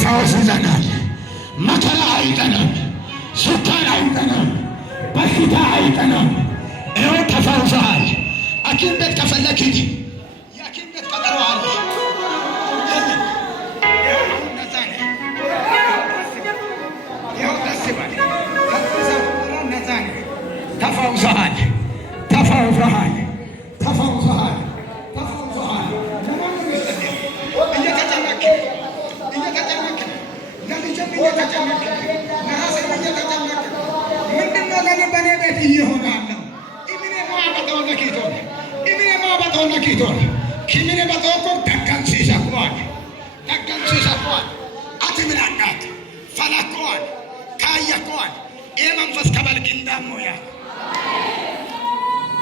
ፈውስ ይዘናል። መከራ አይጠናም፣ ስኳር አይጠናም፣ በሽታ አይጠናም። ይኸው ተፈውሰሃል። ሐኪም ቤት ከፈለክ ሂድ። የሐኪም ቤት ቀጠሮ አለ። ተፈውሰሃል፣ ተፈውሰሃል፣ ተፈውሰሃል፣ ተፈውሰሃል። እየተጨነክ ለልጅም እየተጨነክ ለራስህ እየተጨነክ ምንድነው ለኔ በኔ ቤት እየሆነ ያለው? ኢብኔ ማበጣው ለኪቶን ኢብኔ ማበጣው ለኪቶን ኪሚኔ በተወቆ ተከንሲሳኳል ተከንሲሳኳል አትምላቃት ፈላኳል ካያኳል ይሄ መንፈስ ከበልግ እንዳሞያ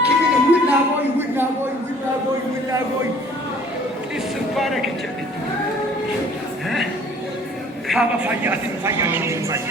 ኪሚኔ ውላቦይ ውላቦይ ውላቦይ ውላቦይ ሊስባረክ ይችላል ካባ ፋያትን ፋያችን ፋያ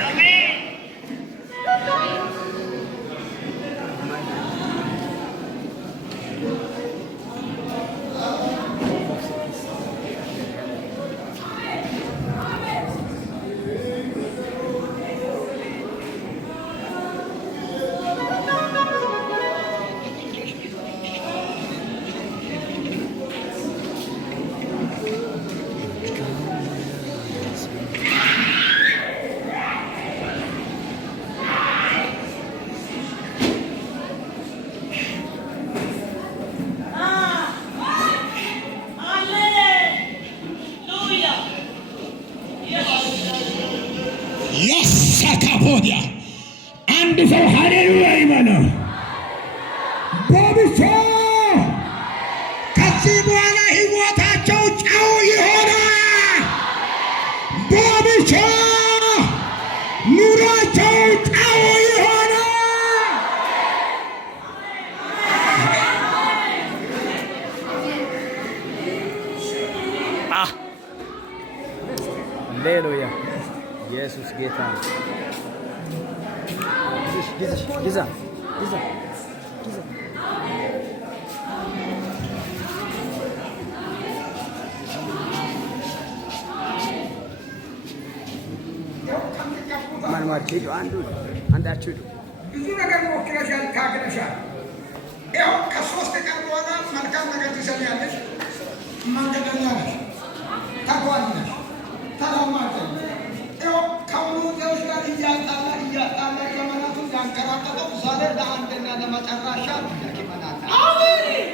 ያሳካፖዲያ አንድ ሰው ሃሌሉያ ይበለው። በብቻ ከዚህ በኋላ ሕይወታቸው ጨው ይሆናል። በብቻ ኑሯቸው ጨው ይሆናል። ሃሌሉያ ኢየሱስ ጌታ ነው። ግዛ ማንማርኬቱ አንዳችሁ ብዙ ነገር ሞክረሻል፣ ታግለሻል። ያው ከሶስት ቀን በኋላ መልካም ነገር ትሰሚያለሽ። መንገደኛ ነሽ፣ ተጓዥ ነሽ፣ ተላማጅ ነሽ። ያው ከሙሉዎች ጋር እያጣላ ዘመናቱን ያንከራተተው ዛሬ ለአንድና ለመጨረሻ ያኪመናል። አሜን።